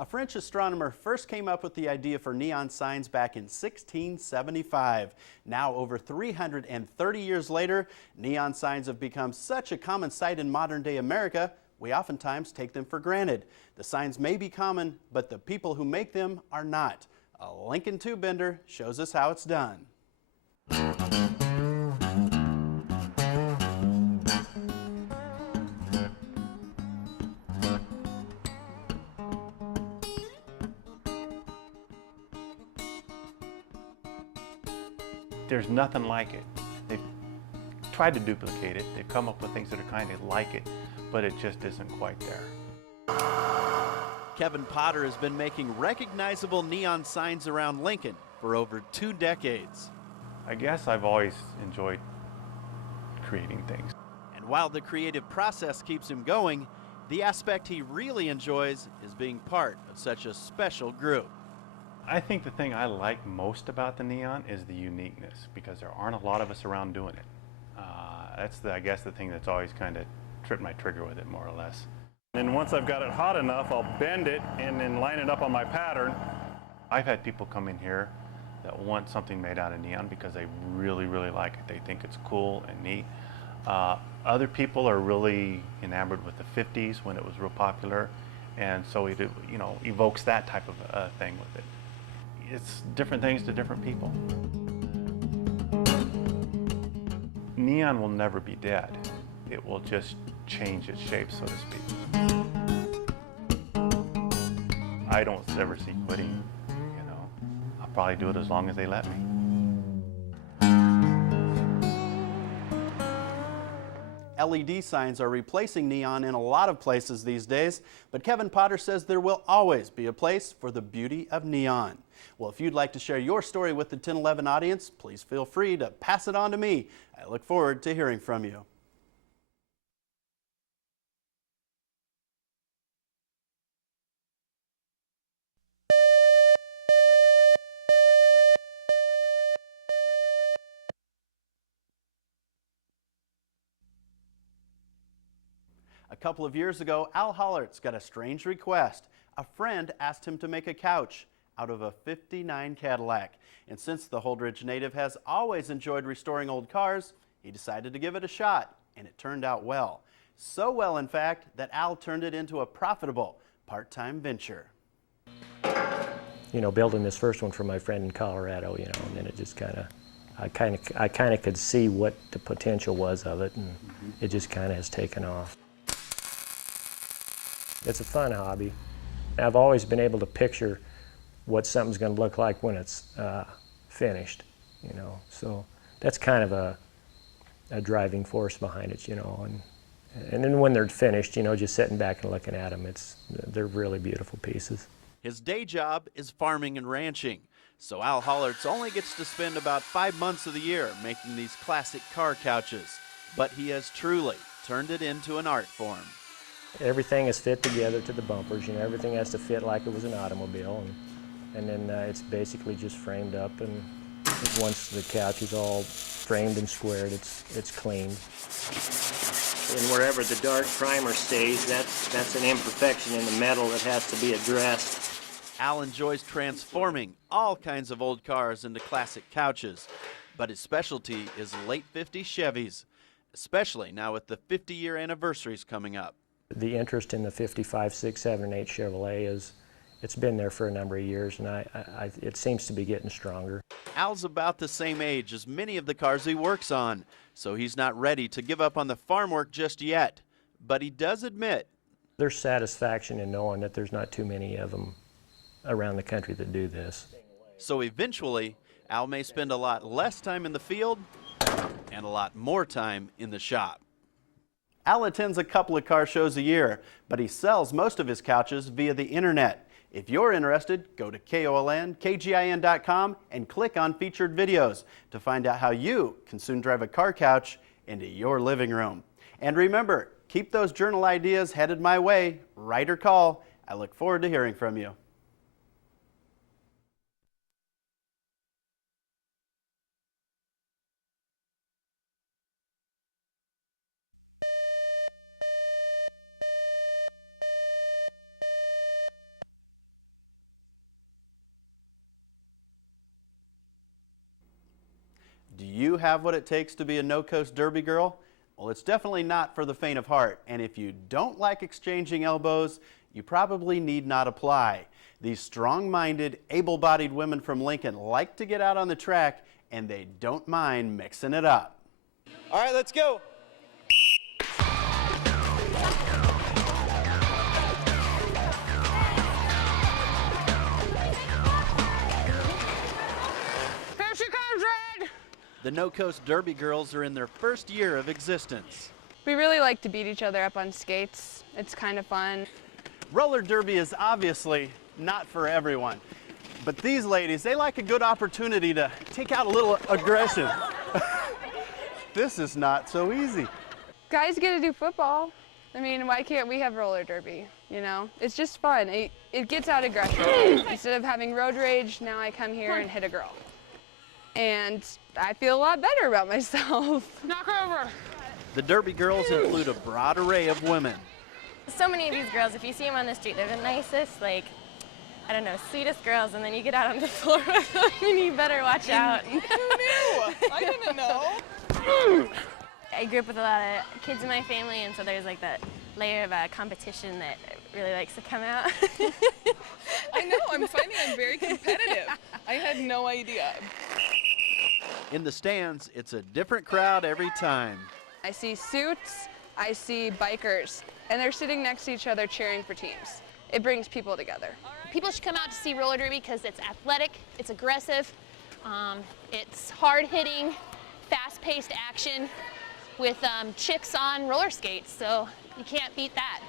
A French astronomer first came up with the idea for neon signs back in 1675. Now, over 330 years later, neon signs have become such a common sight in modern-day America, we oftentimes take them for granted. The signs may be common, but the people who make them are not. A Lincoln tube bender shows us how it's done. There's nothing like it. They've tried to duplicate it. They've come up with things that are kind of like it, but it just isn't quite there. Kevin Potter has been making recognizable neon signs around Lincoln for over 2 decades. I guess I've always enjoyed creating things. And while the creative process keeps him going, the aspect he really enjoys is being part of such a special group. I think the thing I like most about the neon is the uniqueness, because there aren't a lot of us around doing it. That's, I guess, the thing that's always kind of tripped my trigger with it, more or less. And once I've got it hot enough, I'll bend it and then line it up on my pattern. I've had people come in here that want something made out of neon because they really, really like it. They think it's cool and neat. Other people are really enamored with the 50s when it was real popular, and so it, evokes that type of thing with it. It's different things to different people. Neon will never be dead. It will just change its shape, so to speak. I don't ever see quitting, I'll probably do it as long as they let me. LED signs are replacing neon in a lot of places these days, but Kevin Potter says there will always be a place for the beauty of neon. Well, if you'd like to share your story with the 1011 audience, please feel free to pass it on to me. I look forward to hearing from you. A couple of years ago, Al Hollertz got a strange request. A friend asked him to make a couch out of a '59 Cadillac. And since the Holdridge native has always enjoyed restoring old cars, he decided to give it a shot, and it turned out well. So well, in fact, that Al turned it into a profitable part-time venture. Building this first one for my friend in Colorado, and then it just I kind of could see what the potential was of it, and it just kind of has taken off. It's a fun hobby. I've always been able to picture what something's going to look like when it's finished, so that's kind of a driving force behind it, and then when they're finished, just sitting back and looking at them, they're really beautiful pieces. His day job is farming and ranching, so Al Hollertz only gets to spend about 5 months of the year making these classic car couches, but he has truly turned it into an art form. Everything is fit together to the bumpers, everything has to fit like it was an automobile, and then it's basically just framed up, and once the couch is all framed and squared, it's cleaned. And wherever the dark primer stays, that's an imperfection in the metal that has to be addressed. Al enjoys transforming all kinds of old cars into classic couches, but his specialty is late 50s Chevys, especially now with the 50-year anniversaries coming up. The interest in the 55, 6, 7, and 8 Chevrolet it's been there for a number of years, and it seems to be getting stronger. Al's about the same age as many of the cars he works on, so he's not ready to give up on the farm work just yet. But he does admit there's satisfaction in knowing that there's not too many of them around the country that do this. So eventually, Al may spend a lot less time in the field and a lot more time in the shop. Al attends a couple of car shows a year, but he sells most of his couches via the internet. If you're interested, go to KOLN, and click on featured videos to find out how you can soon drive a car couch into your living room. And remember, keep those journal ideas headed my way. Write or call. I look forward to hearing from you. Do you have what it takes to be a no-coast derby girl? Well, it's definitely not for the faint of heart, and if you don't like exchanging elbows, you probably need not apply. These strong-minded, able-bodied women from Lincoln like to get out on the track, and they don't mind mixing it up. All right, let's go. Here she comes, Red! The No-Coast Derby girls are in their first year of existence. We really like to beat each other up on skates. It's kind of fun. Roller derby is obviously not for everyone, but these ladies, they like a good opportunity to take out a little aggression. This is not so easy. Guys get to do football. I mean, why can't we have roller derby? You know, it's just fun. It gets out aggression. Instead of having road rage, now I come here and hit a girl. And I feel a lot better about myself. Knock her over. The Derby girls include a broad array of women. So many of these girls, if you see them on the street, they're the nicest, like, I don't know, sweetest girls, and then you get out on the floor with them and you better watch out. Who knew? I didn't know. I grew up with a lot of kids in my family, and so there's like that layer of competition that really likes to come out. I know, I'm finding I'm very competitive. I had no idea. In the stands, it's a different crowd every time. I see suits, I see bikers, and they're sitting next to each other cheering for teams. It brings people together. People should come out to see roller derby because it's athletic, it's aggressive, it's hard-hitting, fast-paced action with chicks on roller skates, so you can't beat that.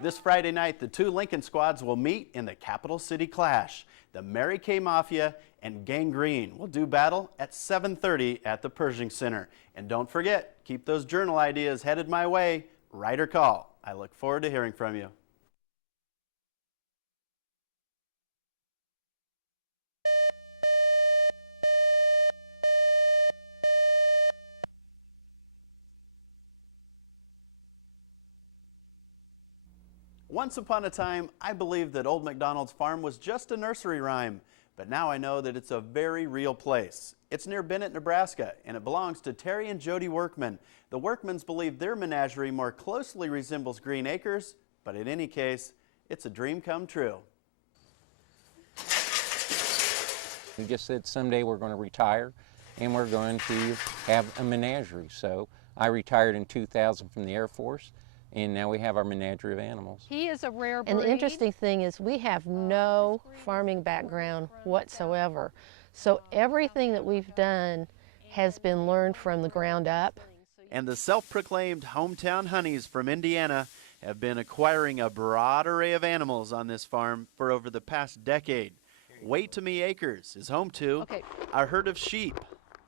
This Friday night, the two Lincoln squads will meet in the Capital City Clash. The Mary Kay Mafia and Gangrene will do battle at 7:30 at the Pershing Center. And don't forget, keep those journal ideas headed my way. Write or call. I look forward to hearing from you. Once upon a time, I believed that Old MacDonald's farm was just a nursery rhyme, but now I know that it's a very real place. It's near Bennett, Nebraska, and it belongs to Terry and Jody Workman. The Workmans believe their menagerie more closely resembles Green Acres, but in any case, it's a dream come true. We just said someday we're going to retire and we're going to have a menagerie. So I retired in 2000 from the Air Force, and now we have our menagerie of animals. He is a rare breed. And the interesting thing is we have no farming background whatsoever. So everything that we've done has been learned from the ground up. And the self-proclaimed hometown honeys from Indiana have been acquiring a broad array of animals on this farm for over the past decade. Wait to Me Acres is home to a herd of sheep,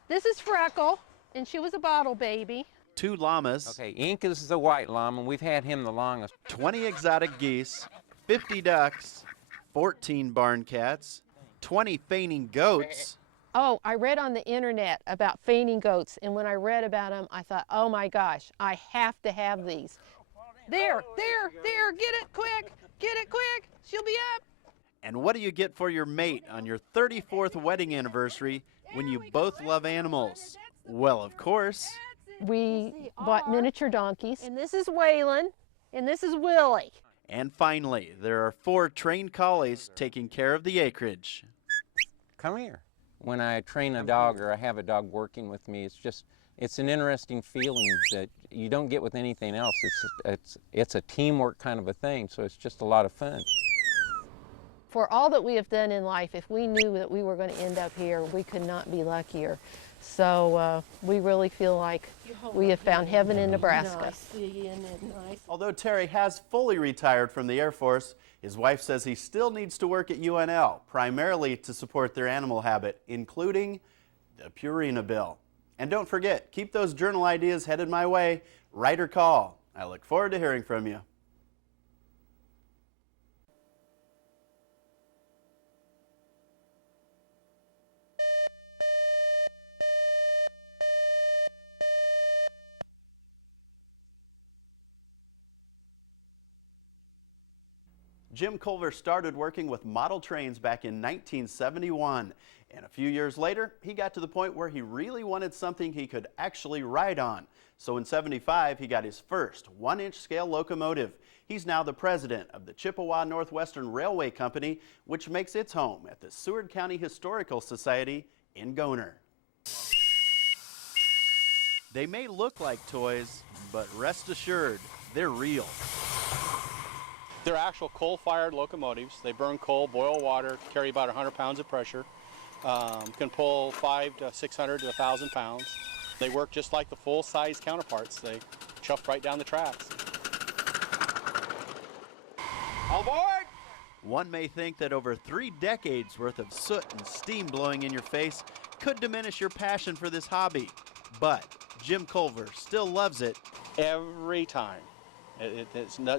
This is Freckle, and she was a bottle baby. 2 llamas, Okay, Ink is the white llama, and we've had him the longest. 20 exotic geese, 50 ducks, 14 barn cats, 20 fainting goats, Oh, I read on the internet about fainting goats, and when I read about them, I thought, oh my gosh, I have to have these. There, get it quick, she'll be up. And what do you get for your mate on your 34th wedding anniversary when you both love animals? Well, of course, We bought miniature donkeys. And this is Waylon, and this is Willie. and finally, there are 4 trained collies taking care of the acreage. Come here. When I train a dog or I have a dog working with me, it's an interesting feeling that you don't get with anything else. It's a teamwork kind of a thing, so it's just a lot of fun. For all that we have done in life, if we knew that we were going to end up here, we could not be luckier. So we really feel like we have found heaven in Nebraska. Although Terry has fully retired from the Air Force, his wife says he still needs to work at UNL, primarily to support their animal habit, including the Purina bill. And don't forget, keep those journal ideas headed my way. Write or call. I look forward to hearing from you. Jim Culver started working with model trains back in 1971, and a few years later, he got to the point where he really wanted something he could actually ride on. So in '75, he got his first 1-inch scale locomotive. He's now the president of the Chippewa Northwestern Railway Company, which makes its home at the Seward County Historical Society in Goehner. They may look like toys, but rest assured, they're real. They're actual coal-fired locomotives. They burn coal, boil water, carry about 100 pounds of pressure, can pull 500 to 600 to 1,000 pounds. They work just like the full-size counterparts. They chuff right down the tracks. All aboard! One may think that over 3 decades worth of soot and steam blowing in your face could diminish your passion for this hobby, but Jim Culver still loves it. Every time. It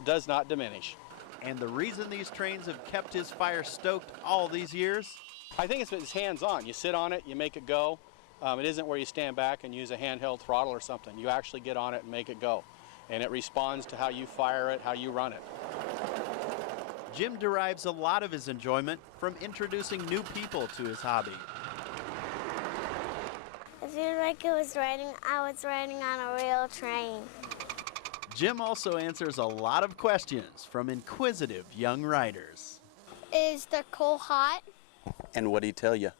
does not diminish. And the reason these trains have kept his fire stoked all these years? I think it's hands-on. You sit on it, you make it go. It isn't where you stand back and use a handheld throttle or something. You actually get on it and make it go. And it responds to how you fire it, how you run it. Jim derives a lot of his enjoyment from introducing new people to his hobby. I feel like I was riding on a real train. Jim also answers a lot of questions from inquisitive young riders. Is the coal hot? And what'd he tell you?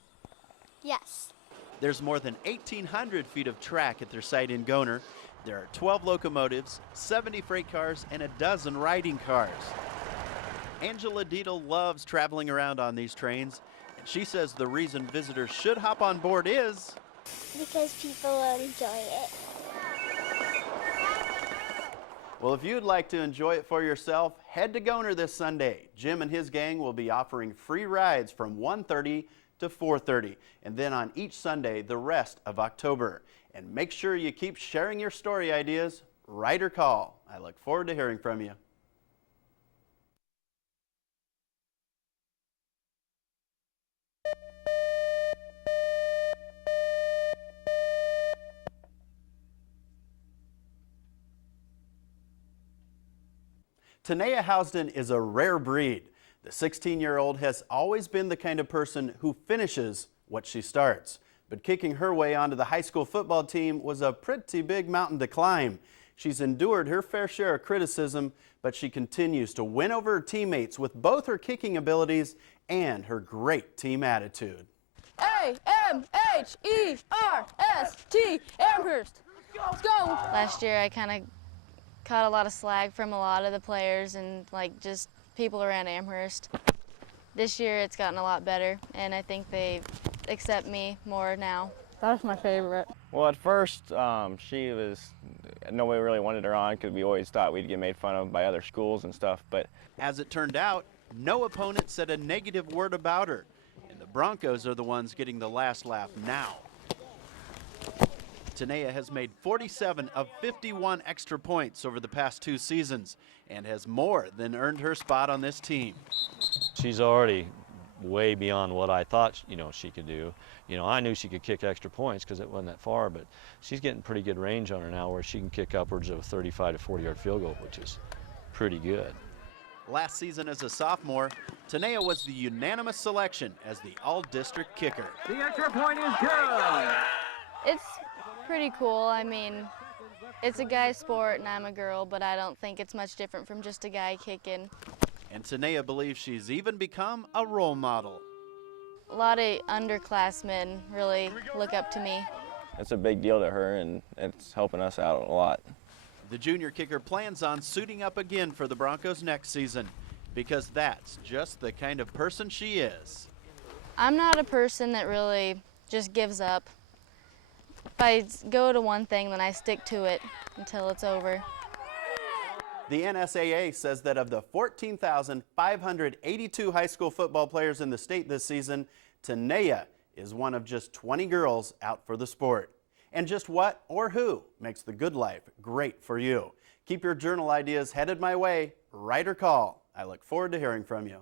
Yes. There's more than 1,800 feet of track at their site in Goehner. There are 12 locomotives, 70 freight cars, and a dozen riding cars. Angela Dietl loves traveling around on these trains, and she says the reason visitors should hop on board is because people will enjoy it. Well, if you'd like to enjoy it for yourself, head to Goehner this Sunday. Jim and his gang will be offering free rides from 1:30 to 4:30, and then on each Sunday the rest of October. And make sure you keep sharing your story ideas. Write or call. I look forward to hearing from you. Tanea Housden is a rare breed. The 16-year-old has always been the kind of person who finishes what she starts. But kicking her way onto the high school football team was a pretty big mountain to climb. She's endured her fair share of criticism, but she continues to win over her teammates with both her kicking abilities and her great team attitude. A-M-H-E-R-S-T, Amherst. Let's go. Last year I kind of caught a lot of slack from a lot of the players and just people around Amherst. This year it's gotten a lot better, and I think they accept me more now. That's my favorite. Well, at first nobody really wanted her on because we always thought we'd get made fun of by other schools and stuff. But as it turned out, no opponent said a negative word about her, and the Broncos are the ones getting the last laugh now. Tanea has made 47 of 51 extra points over the past 2 seasons and has more than earned her spot on this team. She's already way beyond what I thought, she could do. I knew she could kick extra points because it wasn't that far, but she's getting pretty good range on her now where she can kick upwards of a 35 to 40-yard field goal, which is pretty good. Last season as a sophomore, Tanea was the unanimous selection as the all-district kicker. The extra point is good. It's pretty cool. I mean, it's a guy's sport and I'm a girl, but I don't think it's much different from just a guy kicking. And Tanea believes she's even become a role model. A lot of underclassmen really look up to me. It's a big deal to her, and it's helping us out a lot. The junior kicker plans on suiting up again for the Broncos next season because that's just the kind of person she is. I'm not a person that really just gives up. If I go to one thing, then I stick to it until it's over. The NSAA says that of the 14,582 high school football players in the state this season, Tanea is one of just 20 girls out for the sport. And just what or who makes the good life great for you? Keep your journal ideas headed my way. Write or call. I look forward to hearing from you.